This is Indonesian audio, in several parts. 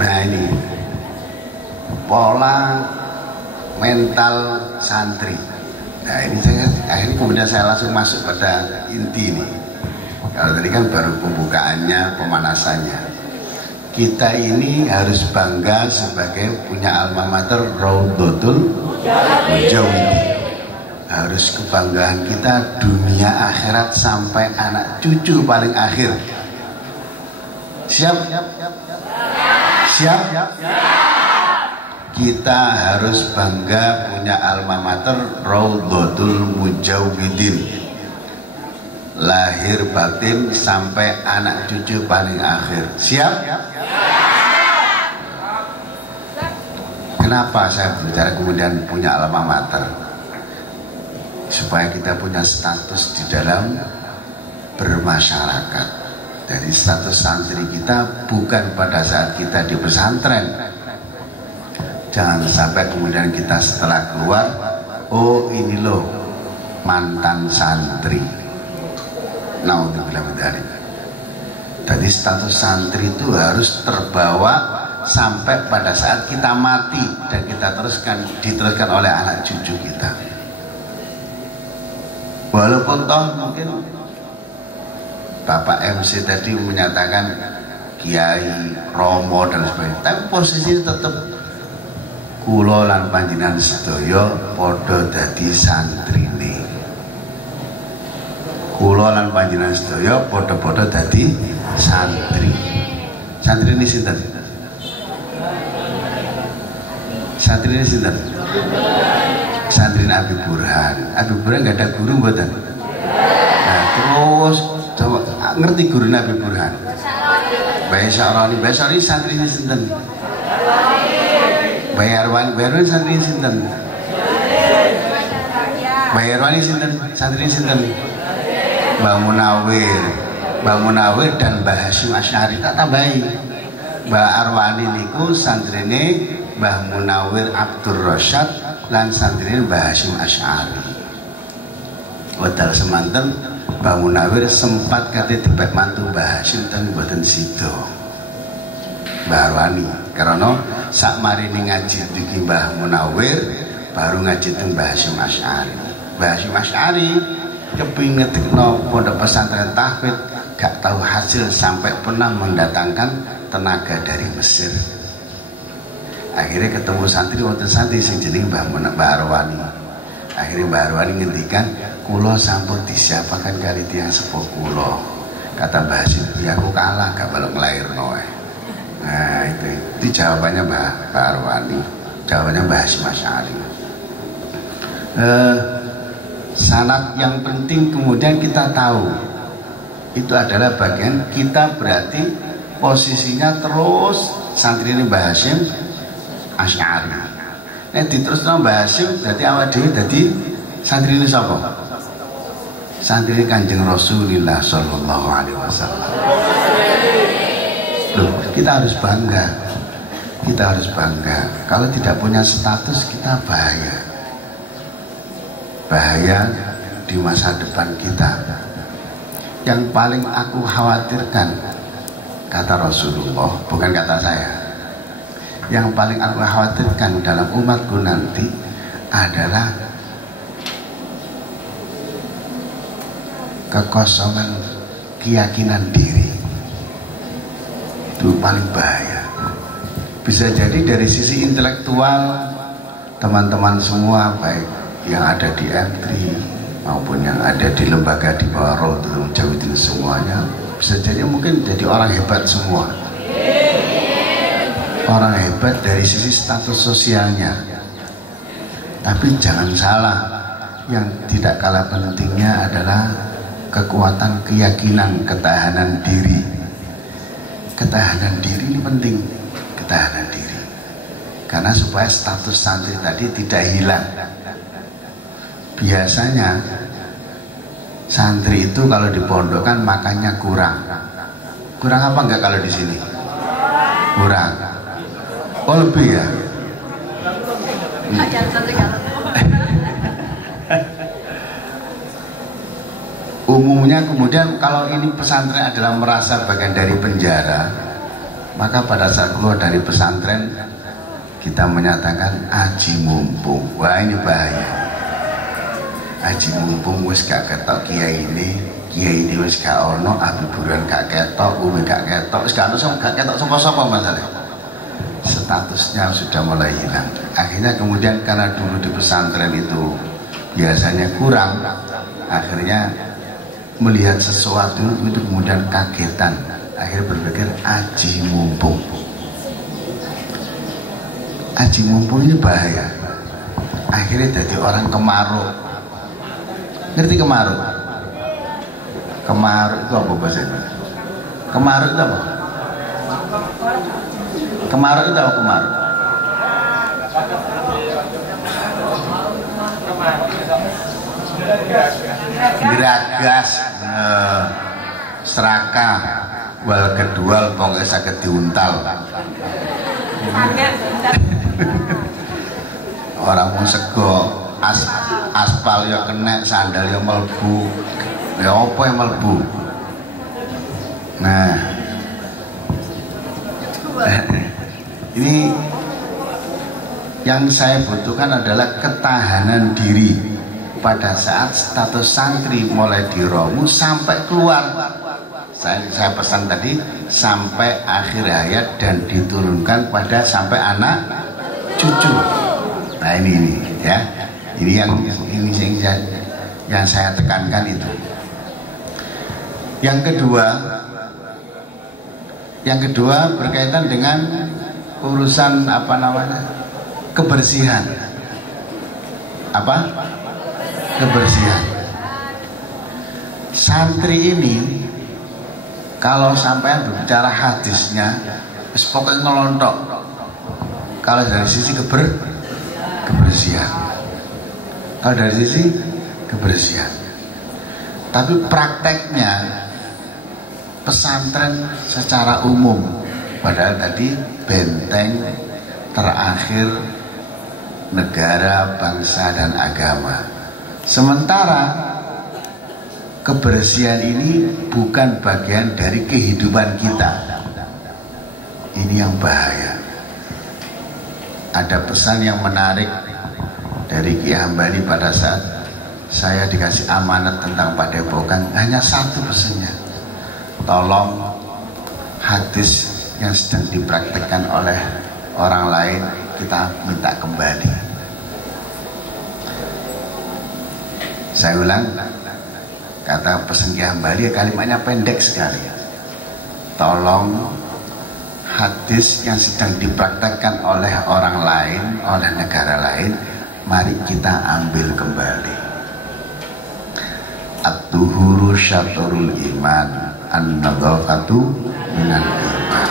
Nah ini pola mental santri. Nah ini akhirnya kemudian saya langsung masuk pada inti ini. Kalau tadi kan baru pembukaannya, pemanasannya. Kita ini harus bangga sebagai punya alma mater Raudhatul Mujawidin. Harus kebanggaan kita dunia akhirat sampai anak cucu paling akhir. Siap? Siap? Kita harus bangga punya alma mater Raudhatul Mujawidin. Lahir batin sampai anak cucu paling akhir. Siap? Kenapa saya bicara kemudian punya alma mater? Supaya kita punya status di dalam bermasyarakat. Jadi status santri kita bukan pada saat kita di pesantren. Jangan sampai kemudian kita setelah keluar, oh ini loh mantan santri. Naudzubillah min dzalik. Jadi status santri itu harus terbawa sampai pada saat kita mati dan kita diteruskan oleh anak cucu kita. Walaupun toh mungkin Bapak MC tadi menyatakan Kiai, Romo dan sebagainya, tapi posisi tetap kula lan panjenengan sedaya padha dadi santrine. Kula lan panjenengan sedaya padha-padha dadi santri. Santri ini sinten? Santri ini sinten? Santri Abi Burhan. Abi Burhan gak ada guru mboten? Nah, terus coba ngerti guru Nabi Burhan? Bayi Syarani. Bayi Syarani santri ini sinten? Bayi Arwani santri ini sinten? Bayi Arwani sinten? Santri ini sinten? Mbah Munawir dan Mbah Hasyim Asy'ari tak tambahi. Mbah Arwani niku santrine Mbah Munawir Abdur Rasyad lan santrine Mbah Hasyim Asy'ari. Wedal semanten Mbah Munawir sempat kate dibek mantu Mbah Hasyim tapi mboten sida. Mbah Arwani karena sak marini ngaji iki Mbah Munawir baru ngaji teng Mbah Hasyim Asy'ari. Mbah Hasyim Asy'ari kepingin ngedekno pondok pesantren tahfidz gak tahu hasil sampai pernah mendatangkan tenaga dari Mesir. Akhirnya ketemu santri wonten santri sing jeneng Mbah Arwani. Akhirnya Mbah Arwani ngendikan kula sampun disiapakan kali tiyang sepuh kula. Kata Mbah Hasyim, ya aku kalah gak balok nglairno. Nah itu jawabannya Mbah Arwani. Jawabannya Mbah Hasyim Asy'ari. Sanad yang penting kemudian kita tahu itu adalah bagian kita berarti posisinya terus santri ini Mbah Hasyim Asy'ari. Nek diterusno Mbah Hasyim dadi awak dhewe dadi santri ini sapa? Santri Kanjeng Rasulullah sallallahu alaihi wasallam. Loh, kita harus bangga. Kita harus bangga. Kalau tidak punya status kita bahaya. Bahaya di masa depan kita. Yang paling aku khawatirkan, kata Rasulullah, bukan kata saya, yang paling aku khawatirkan dalam umatku nanti adalah kekosongan keyakinan diri. Itu paling bahaya. Bisa jadi dari sisi intelektual teman-teman semua, baik yang ada di M3 maupun yang ada di lembaga di bawah Raudhatul Mujawidin semuanya bisa jadi mungkin jadi orang hebat semua. Orang hebat dari sisi status sosialnya. Tapi jangan salah, yang tidak kalah pentingnya adalah kekuatan keyakinan, ketahanan diri. ketahanan diri ini penting, ketahanan diri. Karena supaya status santri tadi tidak hilang. Biasanya santri itu kalau di pondokan makannya kurang. Kurang apa enggak kalau di sini? Kurang. Oh lebih ya? Umumnya kemudian kalau ini pesantren adalah merasa bagian dari penjara, maka pada saat keluar dari pesantren kita menyatakan aji mumpung. Wah ini bahaya. Aji mumpung wis gak ketok kiai ini wis gak ono, abiburan gak ketok, umi gak ketok, wis gak ketok sapa-sapa masalah. Statusnya sudah mulai hilang. Akhirnya kemudian karena dulu di pesantren itu biasanya kurang, akhirnya melihat sesuatu itu kemudian kagetan, akhirnya berpikir aji mumpung. Aji mumpung ini bahaya. Akhirnya jadi orang kemaruk. Ngerti kemaruk? Kemaruk itu apa bahasanya? Kemaruk itu apa? Kemaruk itu apa kemaruk? Geragas, serakah, wal kedual pokoknya sakit diuntal. Orang mau sego, aspal ya kena, sandal ya melbu, ya apa yang melbu. Nah, ini yang saya butuhkan adalah ketahanan diri pada saat status santri mulai diromu sampai keluar. Saya pesan tadi sampai akhir hayat dan diturunkan pada sampai anak cucu. Nah ini ya, ini yang saya tekankan itu. Yang kedua berkaitan dengan urusan apa namanya, kebersihan. Apa? Kebersihan. Santri ini kalau sampai berbicara hadisnya, pokoknya ngelontok. Kalau dari sisi kebersihan, kalau dari sisi kebersihan. Tapi prakteknya pesantren secara umum, padahal tadi benteng terakhir negara, bangsa dan agama. Sementara kebersihan ini bukan bagian dari kehidupan kita. Ini yang bahaya. Ada pesan yang menarik dari Ki Hambali pada saat saya dikasih amanat tentang Padepokan. Hanya satu pesannya, tolong hadis yang sedang dipraktekkan oleh orang lain kita minta kembali. Saya ulang, kata pesan Ki Hambali, kalimatnya pendek sekali. Tolong hadis yang sedang dipraktekkan oleh orang lain, oleh negara lain, mari kita ambil kembali. At-tuhuru syatrul iman, an-nadhafatu minal iman.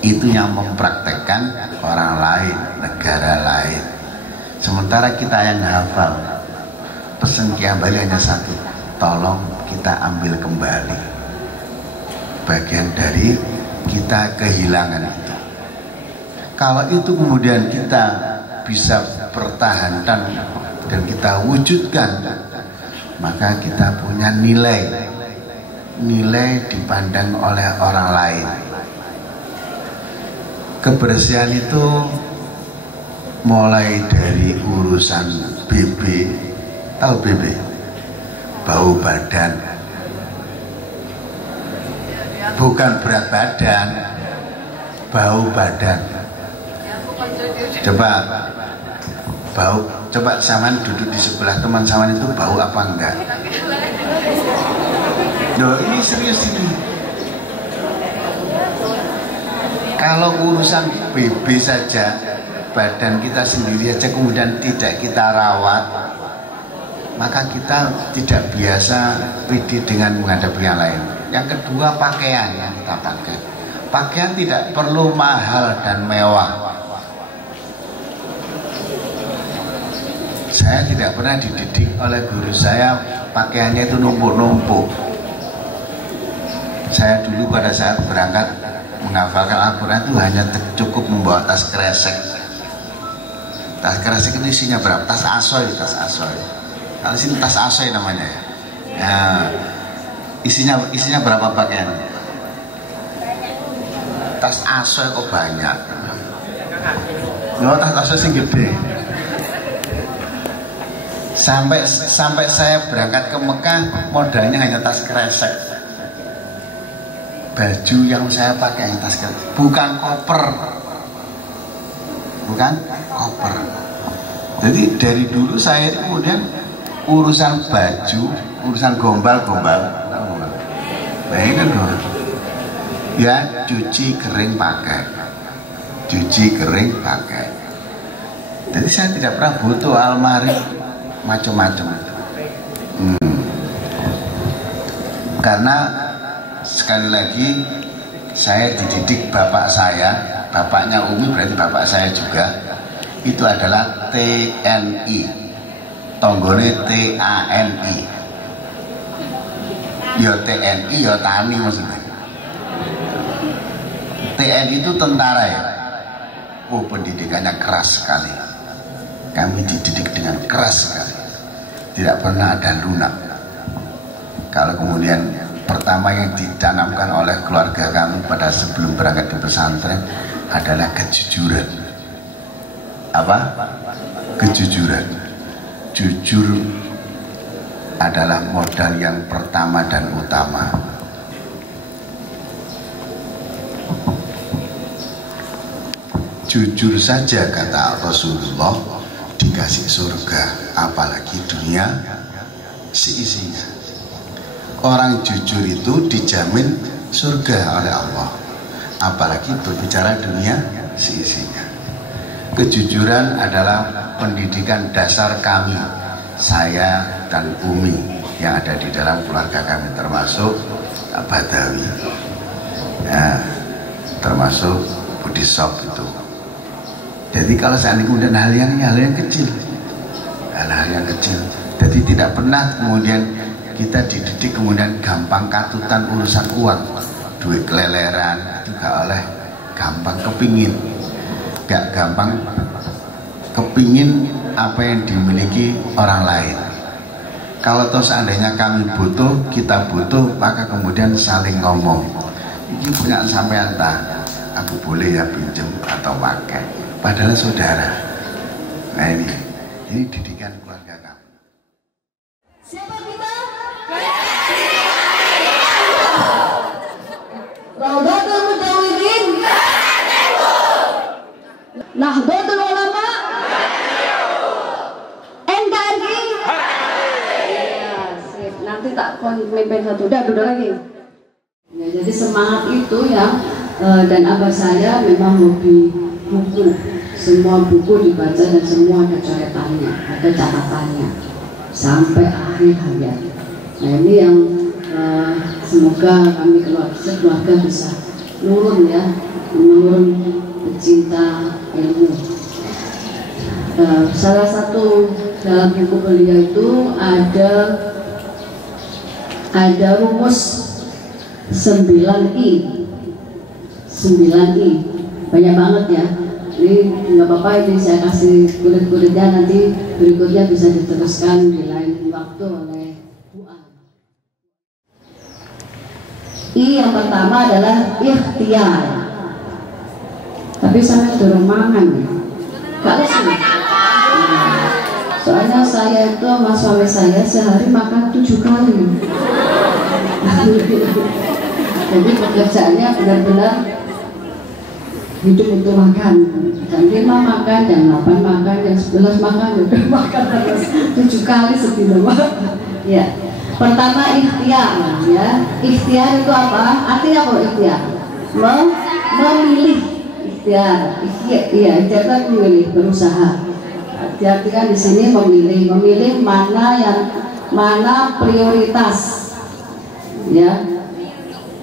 Itu yang mempraktekkan orang lain, negara lain. Sementara kita yang hafal, pesan Ki Hambali hanya satu, tolong kita ambil kembali. Bagian dari kita kehilangan itu. Kalau itu kemudian kita bisa pertahankan dan kita wujudkan, maka kita punya nilai dipandang oleh orang lain. Kebersihan itu mulai dari urusan BB, tahu BB? Bau badan. Bukan berat badan, bau badan. Coba saman duduk di sebelah teman saman itu bau apa enggak? Loh, ini serius ini. Kalau urusan BB saja, badan kita sendiri aja kemudian tidak kita rawat, maka kita tidak biasa pede dengan menghadapi yang lain. Yang kedua, pakaian yang kita pakai. Pakaian tidak perlu mahal dan mewah. Saya tidak pernah dididik oleh guru saya pakaiannya itu numpuk-numpuk. Saya dulu pada saat berangkat menghafalkan Al-Quran itu hanya cukup membawa tas kresek. Tas kresek itu isinya berapa? Tas asoy, tas asoy. Kalau sini tas asoy namanya ya. Nah, isinya berapa pakaian? Tas asoy kok banyak. Tas asoy sing gede. Sampai saya berangkat ke Mekah modalnya hanya tas kresek. Baju yang saya pakai yang tas kresek, bukan koper. Bukan koper. Jadi dari dulu saya kemudian urusan baju, urusan gombal-gombal. Baik kan? Ya cuci kering pakai. Cuci kering pakai. Jadi saya tidak pernah butuh almari macam-macam. Karena sekali lagi saya dididik bapak saya, bapaknya Umi berarti bapak saya juga, itu adalah TNI, tonggone TANI. Ya TNI ya tani maksudnya. TNI itu tentara ya. Oh, pendidikannya keras sekali. Kami dididik dengan keras sekali. Tidak pernah ada lunak. Kalau kemudian pertama yang ditanamkan oleh keluarga kami pada sebelum berangkat di pesantren adalah kejujuran. Apa? Kejujuran. Jujur adalah modal yang pertama dan utama. Jujur saja kata Rasulullah dikasih surga, apalagi dunia seisinya. Orang jujur itu dijamin surga oleh Allah, apalagi berbicara dunia seisinya. Kejujuran adalah pendidikan dasar kami, saya dan Umi yang ada di dalam keluarga kami, termasuk Badawi, ya, termasuk Budi Sop itu. Jadi kalau seandainya kemudian hal yang kecil, jadi tidak pernah kemudian kita dididik kemudian gampang katutan urusan uang, duit keleleran itu gak oleh gampang kepingin, gak gampang kepingin apa yang dimiliki orang lain. Kalau toh seandainya kami butuh, kita butuh, maka kemudian saling ngomong, ini punya sampean tak, aku boleh ya pinjem atau pakai. Padahal saudara. Nah ini didikan keluarga kamu. Siapa kita? Raudhatul Mujawidin. Nahdlatul Ulama. NKRI. Ya, sip. Nanti tak mimpin satu. Udah lagi. Ya, jadi semangat itu ya. Dan abah saya memang hobi buku, semua buku dibaca dan semua ada coretannya, ada catatannya sampai akhir hayat. Nah ini yang semoga kami keluarga bisa nurun ya, menurun pecinta ilmu. Salah satu dalam buku beliau itu ada rumus 9I, banyak banget ya. Ini nggak apa-apa, ini saya kasih kulit-kulitnya, nanti berikutnya bisa diteruskan di lain waktu oleh Bu An. I yang pertama adalah ikhtiar. Tapi sampai dorong mangan ya. Gak lesung. Soalnya saya itu sama suami saya sehari makan 7 kali. Jadi pekerjaannya benar-benar hidup untuk makan. Jam 5 makan, jam 8 makan, jam 11 makan, udah makan terus 7 kali sebelum ya. Pertama ikhtiar ya. Ikhtiar itu apa? Artinya apa ikhtiar? Memilih. Ikhtiar. Iya, ikhtiar itu memilih, berusaha. Diartikan di sini memilih mana prioritas. Ya.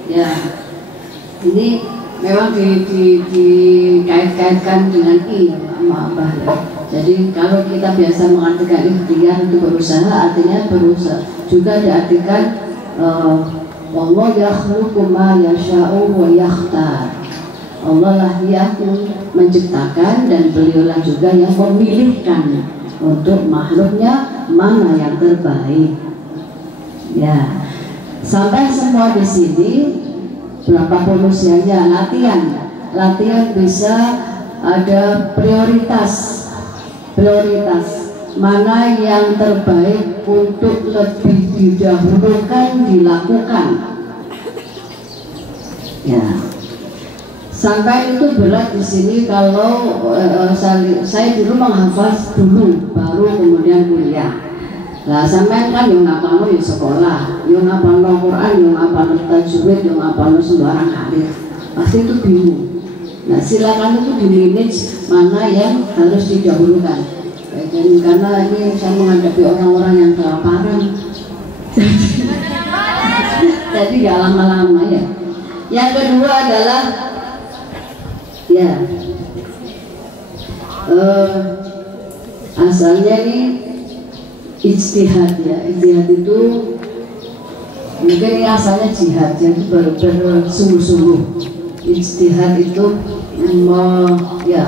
Ya. Ini memang dikait-kaitkan dengan I sama Abah ya. Jadi kalau kita biasa mengartikan ikhtiar itu berusaha, artinya berusaha juga diartikan Allah yakhluqu ma yasha'u wa yakhtar. Allah lah yang menciptakan dan beliaulah juga yang memilihkan untuk makhluknya mana yang terbaik. Ya, sampai semua di sini berapapun usianya latihan bisa ada prioritas mana yang terbaik untuk lebih didahulukan dilakukan. Ya, sampai itu berat di sini kalau saya dulu menghafaz dulu, baru kemudian kuliah. Nah, sampai kan yang ngapalno ya sekolah, yang ngapalno Quran, yang ngapalno tajwid, yang ngapalno sembarang hadis, pasti itu bingung. Nah, silakan itu di-manage mana yang harus didahulukan. Dan karena ini saya menghadapi orang-orang yang kelaparan, jadi gak lama-lama ya. Yang kedua adalah ya asalnya ini ijtihad ya. Ijtihad itu mungkin ini asalnya jihad, jadi bersungguh-sungguh. Ijtihad itu ya